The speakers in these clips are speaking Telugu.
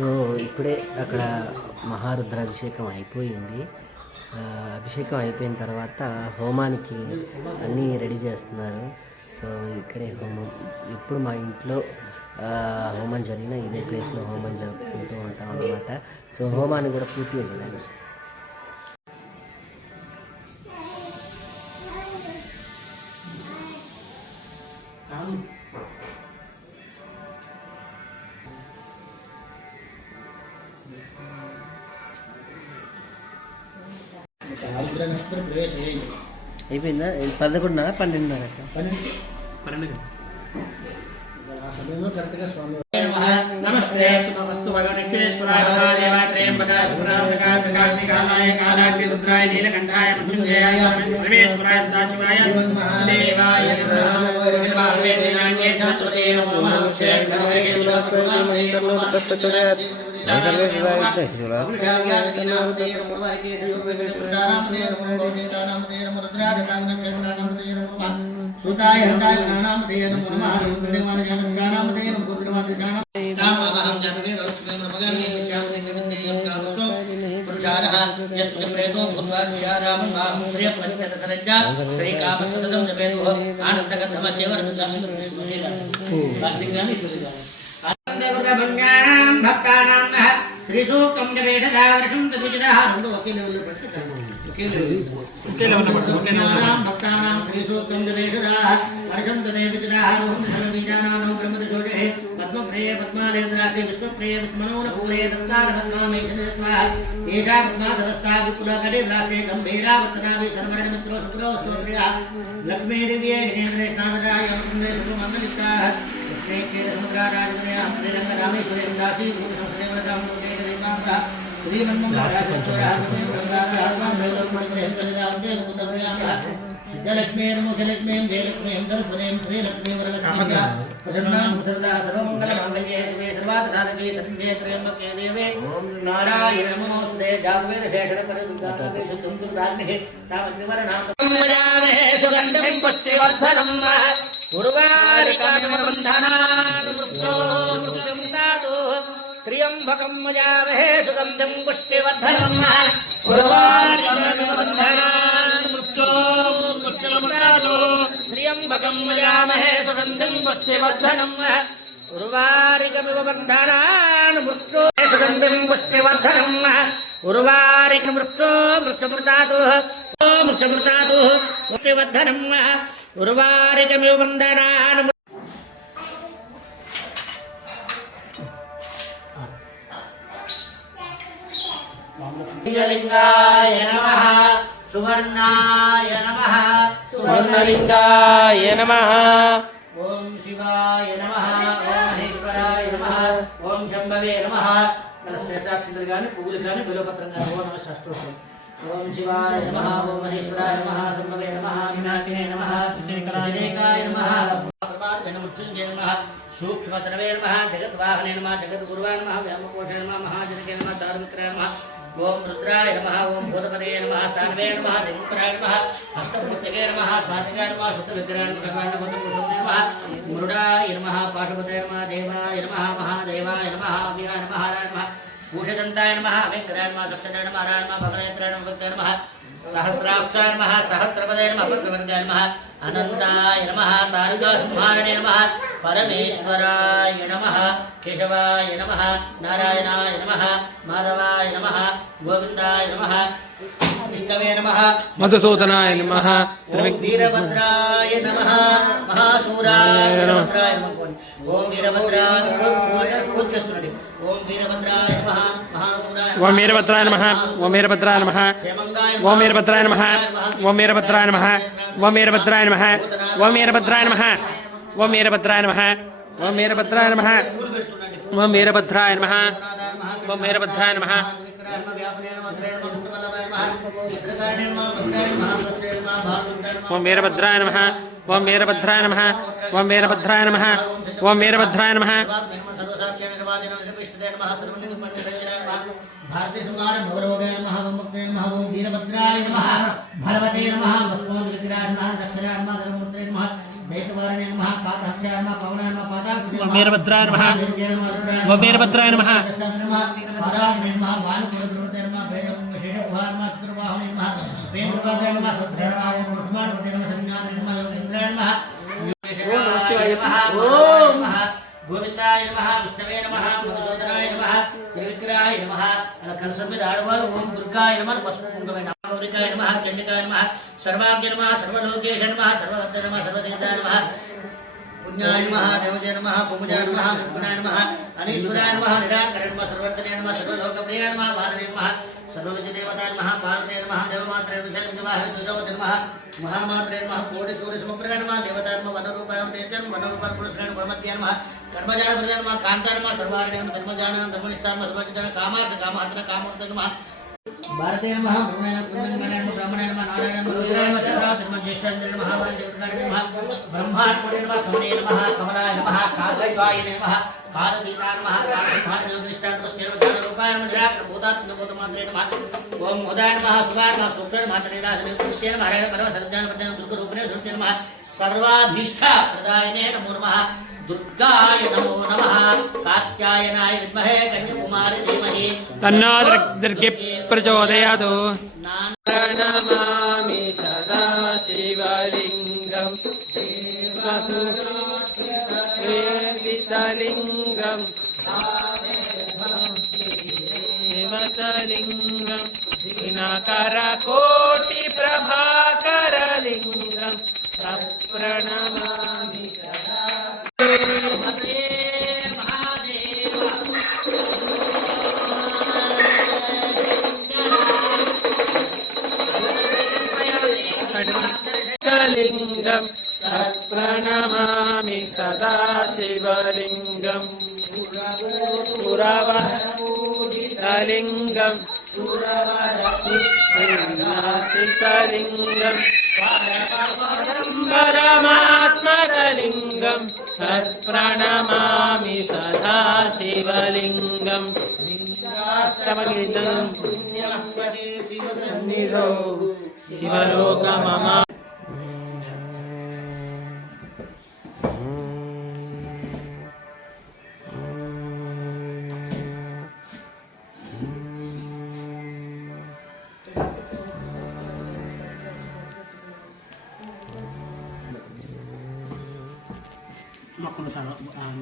సో ఇప్పుడే అక్కడ మహారుద్రాభిషేకం అయిపోయింది. అభిషేకం అయిపోయిన తర్వాత హోమానికి అన్నీ రెడీ చేస్తున్నారు. సో ఇక్కడే హోమం ఇప్పుడు మా ఇంట్లో హోమం జరిగిన ఇదే ప్లేస్లో హోమం జరుపుకుంటూ ఉంటాం అన్నమాట. సో హోమాన్ని కూడా పూర్తిగా చేయాలి. అయిపోయిందా? 11:30 12:30 సమయంలో కరెక్ట్గా స్వామి నమస్తే నమస్తు భగవనేశ్వరాయ దేవాత్రేయంబకాయ పురాణకాయ కాలాగ్ని రుద్రాయ నీలకంఠాయ మృత్యుంజయాయ సర్వేశ్వరాయ సదాశివాయ దేవాయ నమః దేవాయ దినాంగే శాస్త్రదేవ నమః క్షేత్రవే సురస్వతి కష్టచర్యాత్ సర్వేశ్వరాయ సుతాయ హంతాయ నానామదేయ నమః సుదేవాయ జ్ఞానామదేయ పుత్రమాత జ్ఞానం నామహం జతవే రస్మేన మగామి విశ్యామని నిమిత్తేయం కామసో పురుషారః యస్య ప్రేతో భువన్యారామ మాహం శ్రీ పంచత సరజ్జా శ్రీ కామసదం జపేతో ఆనందగంధమత్యవర్ణదాసి వాస్తిగాని ఆనందగుణభంగానాం భక్తానాం శ్రీ సూక్తం జపేటదా వర్షం తవిజదః రెండు ఒకే లెవెల్లో పట్టుకుంటారు. భక్తానాం శ్రీ సూక్తం జపేటదా వర్షం తవిజదః రోహం సర్వబీజానాం బ్రహ్మదశోషే పద్మప్రియే పద్మాలయద్రాక్షే విశ్వప్రియే విష్మనోనకూలే దత్తార పద్మామేషనత్వా ఏషా పద్మా సదస్తా విపులకటే ద్రాక్షే గంభీరావర్తనాభి సర్వరణమిత్రో శుక్రో స్తోత్రియా లక్ష్మీదేవ్యే హినేంద్రే స్నానదాయ అమృతందే సుమంగళితాః సముద్రారాజనయ శ్రీరంగ రామేశ్వరం దాసీ సిద్ధలక్ష్మీ ముఖలక్ష్మీ జయలక్ష్మీ సరస్వతీ శ్రీలక్ష్మీ వరలక్ష్మీ ప్రసన్నాం సర్వదా సర్వమంగళ మంగళే శివే సర్వార్థ సాధకే సత్యే త్రయంబకే దేవే నారాయణ నమోస్తుతే జాగ్వేద శేషర పరిదుర్గామే శుద్ధం దుర్గాగ్నే తామగ్నివరణాం సుగంధం పుష్టివర్ధనం త్ర్యంబకం యజామహే సుగంధం పుష్టివర్ధనం త్ర్యంబకం యజామహే సుగంధం పుష్టివర్ధనం ఉర్వారికమివ బంధనాన్ మృక్షో సుగంధం పుష్టివర్ధనం ఉర్వారిక వృక్షో వృక్షమృతాదు వృక్షమృతాదు పుష్టివర్ధనం ఉర్వారికమివ బంధనాన్ లింగాయ నమః సువర్ణాయ నమః సువర్ణలింగాయ నమః ఓం శివాయ నమః ఓం మహేశ్వరాయ నమః ఓం శంభవే నమః శ్వేతాక్షితులు కానీ పువ్వులు కానీ బిల్వపత్రం కానీ ఓం నమః షష్ఠోత్తరం ఓం శివాయ నమః ఓం మహేశ్వరాయ నమః శంభవే నమః వినాయకాయ నమః శ్రీకాయ నమః ప్రమాదముచ్చుంజయ నమః సూక్ష్మతరవే నమః జగద్వాహనే నమః జగద్గురువాయ నమః వ్యామకోశే నమః మహాజనకే నమః దారుమిత్రాయ నమః ఓం రుద్రాయ నమః ఓం భూతపదే నమః స్థానవే నమః దిగుపరాయ నమః అష్టమూర్తికే నమః స్వాతికాయ నమః శుద్ధ విగ్రహాయ నమః మృడాయ నమః పాశుపతే నమః దేవాయ నమః మహాదేవాయ నమః అవ్యాయ నమః నమః భూషదంతాయ నమః వెంకటాయ నమః సప్తజాయ నమః నమః భగనేత్రాయ నమః భక్తాయ నమః సహస్రాక్షాయ నమః సహస్రపదే నమః పద్మవర్గాయ నమః అనంతాయ నమః తారకాసింహారణే నమః పరమేశ్వరాయ నమః కేశవాయ నమః నారాయణాయ నమః మాధవాయ నమః గోవిందాయ నమః విష్ణవే నమః మధుసూదనాయ నమః వీరభద్రాయ నమః మహాశూరాయ వీరభద్రాయ నమః ఓం వీరభద్రాయ పూజ్యస్తుడి ఓం వీరభద్రాయ నమః మహాశూరాయ ఓం వీరభద్రాయ నమః ఓం వీరభద్రాయ నమః ఓం వీరభద్రాయ నమః ఓం వీరభద్రాయ నమః ఓం వీరభద్రాయ నమః ఓం వీరభద్రాయ నమః ఓం వీరభద్రాయ నమః ఓం వీరభద్రాయ నమః ఓం వీరభద్రాయ నమః ఓం వీరభద్రాయ నమః ఓం వీరభద్రాయ నమః ఓం వీరభద్రాయ నమః ఓం వీరభద్రాయ నమః ఓం వీరభద్రాయ నమః भारतीय समार भगवते नमः भक्ते नमः ओम वीरभद्राय नमः भगवते नमः भस्मोद विग्रहाय नमः दक्षिणाय नमः धर्ममूर्ते नमः वेदवारणे नमः कालहक्षाय नमः पवनाय नमः पादाक्षाय नमः वीरभद्राय नमः ओम वीरभद्राय नमः पादाक्षाय नमः वानपुरद्रुवते नमः वेदशेषकुहाय नमः चतुर्बाहुने नमः वेदवादे नमः सद्धाय नमः पुष्पाणवते नमः संज्ञाने नमः योगेन्द्राय नमः ओम नमः गोविंदाय नमः विष्णवे नमः मधुसूदनाय नमः त्रिविक्रमाय नमः कलशमिद आडवार ओम दुर्गाय नमः पशुपुंगवे नमः गौरिकाय नमः चंडिकाय नमः सर्वाज्ञ नमः सर्वलोकेश नमः सर्वभद्र नमः सर्वदेवताय नमः पुण्याय नमः देवजय नमः पुमुजाय नमः गुणाय नमः अनीश्वराय नमः निराकराय नमः सर्ववर्तनाय नमः सर्वलोकप्रियाय नमः भारते नमः सर्वविजय देवताय नमः पार्वते नमः देवमात्रे विषय नमः दुर्गावते नमः महामात्रे नमः कोटि सूर्य समप्रकाय नमः देवताय नमः वनरूपाय नमः वनरूपाय पुरुषाय परमत्याय नमः कर्मजाय प्रजाय नमः कांताय नमः सर्वार्णे नमः धर्मजाय नमः धर्मनिष्ठाय नमः सर्वजिताय कामार्थ कामार्थ कामूर्ते नमः भारते नमः ब्रह्मणाय नमः ब्राह्मणाय नमः नारायणाय नमः रुद्राय नमः चन्द्राय नमः ज्येष्ठाय नमः महादेवताय नमः ब्रह्माण्डे नमः कमले नमः कमलाय नमः कालकाय नमः कालदीताय नमः कालभारयोगनिष्ठाय नमः रूपाय नमः निराकरभूतात्मकोतमात्रे नमः ओम मोदाय नमः सुभाय नमः सुप्रण मातरेदासनित्येन महाराय परम सर्वज्ञान प्रज्ञान दुर्गरूपिणे सुते नमः सर्वाभीष्ट प्रदायिने नमो नमः दुर्गाय नमो नमः कात्यायनाय विद्महे कन्याकुमारी धीमहि तन्नो दुर्गे प्रचोदयात् प्रणमामि सदा शिवलिङ्गं देवसुलिङ्गं देवसलिङ्गं दिनकरकोटिप्रभाकरलिङ्गं प्रणमामि लिंगम प्रणमामि सदा शिवलिंगम सुरवलिंगम नासिकलिंगम परमात्मकलिंगम प्रणमामि सदा शिवलिंगम शिवलोक मम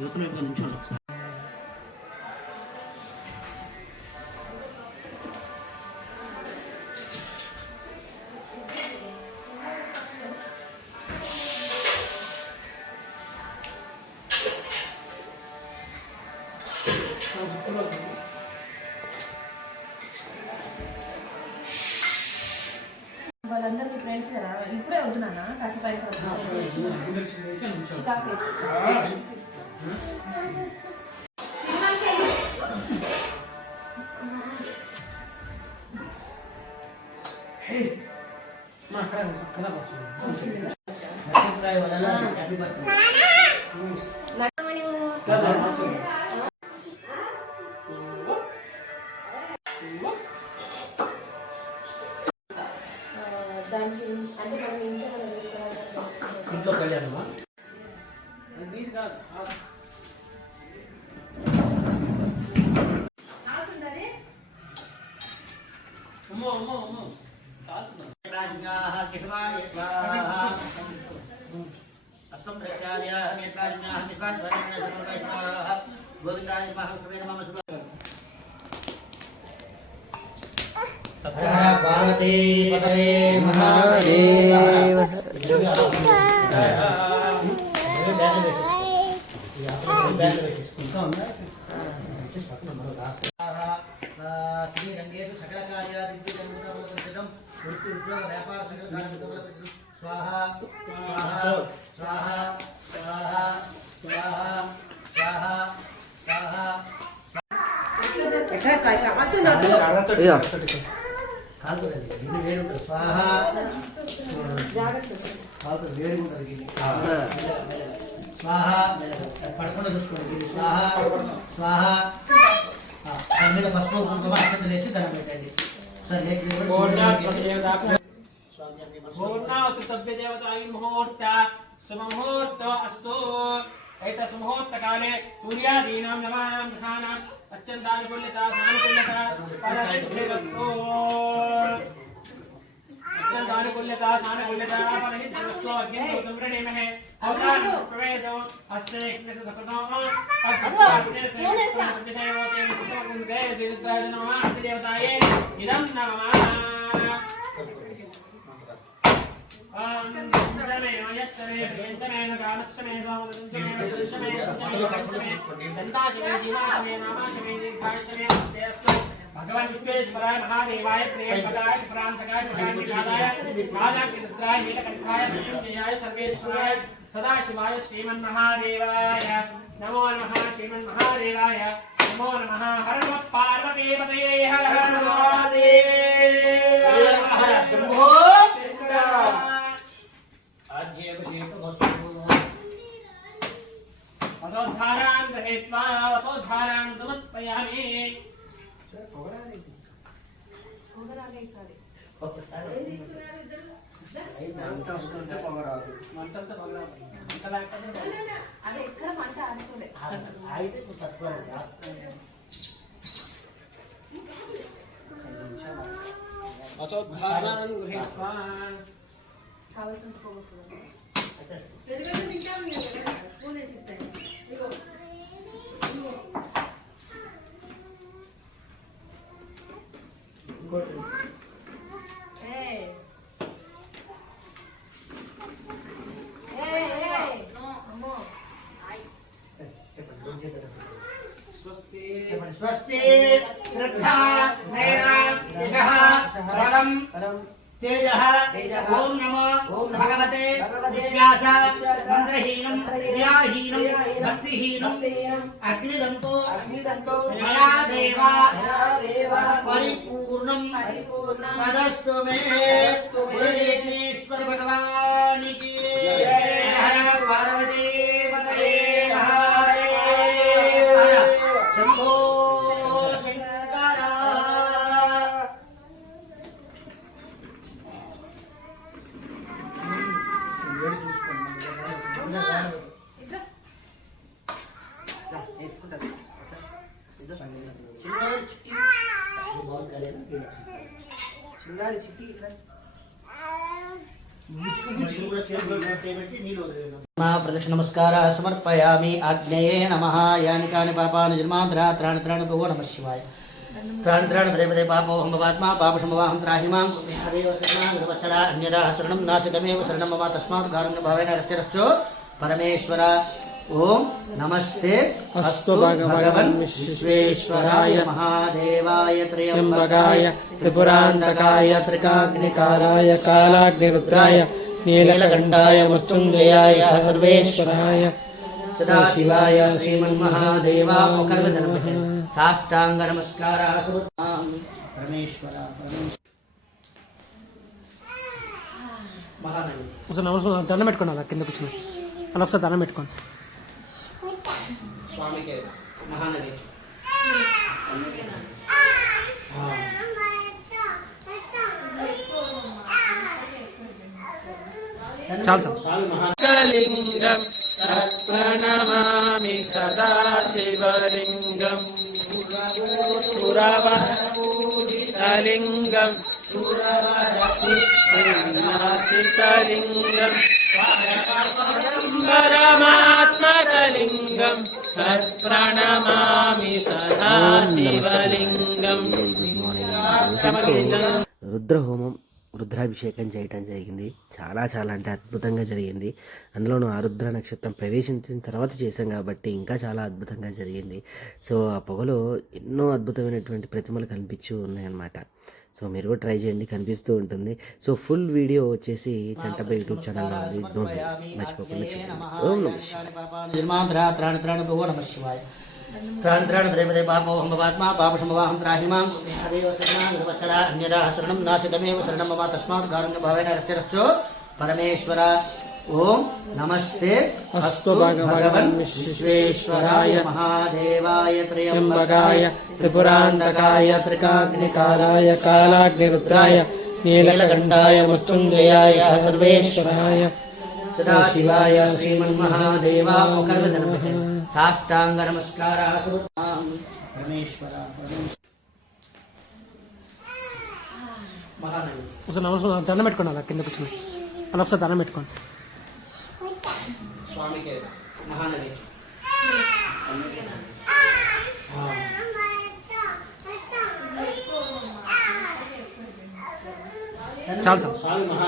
యువతల వైపుగా నుంచోండి ఒకసారి. వాళ్ళందరినీ ఫ్రెండ్స్ కదా ఇప్పుడే వద్దునా కాసేపు దానికి అంటే మనం ఇంట్లో కళ్యాణమా पार्वती पतये महादेव श्रीरंगेषु सकल कार्यादिव्यं उद्योग व्यापार सकल स्वाहा स्वाहा स्वाहा स्वाहा स्वाहा स्वाहा स्वाहा स्वाहा स्वाहा पड़कोंड చూసుకోండి स्वाहा स्वाहा అన్నల పసుపు కుంకుమ అక్షతలు వేసి దండం పెట్టండి సర్ పూర్ణావతి సభ్య దేవత ఆయుర్ముహూర్త शुभमुहूर्तो अस्तु एतत् सुमुहूर्तकाले सूर्यादीनां नवानां ग्रहाणाम् अत्यन्तानुकूल्यता सानुकूल्यता परसिद्धिरस्तु अत्यन्तानुकूल्यता सानुकूल्यता परसिद्धिरस्तु अग्निहोत्रं प्रणेमहे अवतारं प्रवेशो अस्ते कृष्णसकृतो अग्निदेवताये इदं नमः भगवान विश्वेश्वराय महादेवाय प्रियंपदाय प्रांतकाय प्रकांडिकाय राधाकृत्राय नीलकंठाय मृत्युंजयाय सर्वेश्वराय सदाशिवाय श्रीमन्महादेवाय नमो नमः श्रीमन्महादेवाय नमो नमः हर नमः पार्वती पतये हर हर महादेव हर शंभो वसोद्धारान् गृहीत्वा वसोद्धारान् समर्पयामि అదే ఎక్కడ మంట అనుకోలే वसोद्धारान् गृहीत्वा కావాల్సిన పోగొస్తుంది स्वस्ति श्रद्धा यशः बलं तेजः ओम नमो भगवते विश्वास मंत्रहीनं क्रियाहीनं भक्तिहीनं अग्निदन्तो मया देवा परिपूर्णं तदस्तु मे विघ्नेश्वर भगवान की हर पार्वती पतये महादेव हर शंभो शंकर प्रदक्षिण नमस्कार समर्पयामि आग्नेये नमः यानि कानि पापानि जन्मान्तरा त्राणि त्राणि भो नमः शिवाय त्राणि त्राणि पदे पदे पापो हम्भवात्मा पापसम्भवाहं त्राहि मां हरेव शरणं अन्यदा शरणं नाशितमेव शरणं मम तस्मात् कारुण्यभावेन रक्षो परमेश्वर ओम नमस्ते अस्तु भगवन् विश्वेश्वराय महादेवाय त्र्यंबकाय त्रिपुरान्तकाय त्रिकाग्निकालाय कालाग्निरुद्राय नीलकण्ठाय मृत्युञ्जयाय सर्वेश्वराय सदाशिवाय श्रीमन्महादेवाय साष्टांग नमस्कारः परमेश्वर నమస్కారం దండం పెట్టుకోండి అలా కింద కూర్చొని అలా ఒకసారి దండం పెట్టుకోండి स्वामी के महानदी చాలు సార్ लिंगम प्रणमामि सदा शिवलिंगम सुरवरपूजितलिंगम सुरवरपूजितलिंगम परमात्मलिंगम प्रणमामि सदा शिवलिंगम రుద్రహోమం రుద్రాభిషేకం చేయటం జరిగింది. చాలా అంటే అద్భుతంగా జరిగింది. అందులోనూ ఆరుద్ర నక్షత్రం ప్రవేశించిన తర్వాత చేశాం కాబట్టి ఇంకా చాలా అద్భుతంగా జరిగింది. సో ఆ పొగలో ఎన్నో అద్భుతమైనటువంటి ప్రతిమలు కనిపించి ఉన్నాయన్నమాట. సో మీరు కూడా ట్రై చేయండి, కనిపిస్తూ ఉంటుంది. సో ఫుల్ వీడియో వచ్చేసి చంటబ్బాయి యూట్యూబ్ ఛానల్లో ఉంది. డోంట్ మిస్, మర్చిపోకుండా చూడండి. ఓం నమః శివాయ. त्राण त्राण पदे पदे पापो हम्भवात्मा पापसम्भवाहं त्राहि मां हरेव शरणं अन्यदा शरणं नाशितमेव शरणं मम तस्मात् कारुण्यभावेन रक्षो परमेश्वर ओम नमस्ते अस्तु भगवन् विश्वेश्वराय महादेवाय त्र्यंबकाय त्रिपुरान्तकाय त्रिकाग्निकालाय कालाग्निरुद्राय नीलकण्ठाय मृत्युञ्जयाय सर्वेश्वराय సదాశివాయ శ్రీమన్మహాదేవాయ సాష్టాంగ నమస్కారాः పరమేశ్వర మహానవి ఒకసారి నమస్కారం దండం పెట్టుకోండి అలా కింద కూర్చొని అలా ఒకసారి దండం పెట్టుకోండి స్వామికి మహానవి చాలు సార్ స్వామి మహా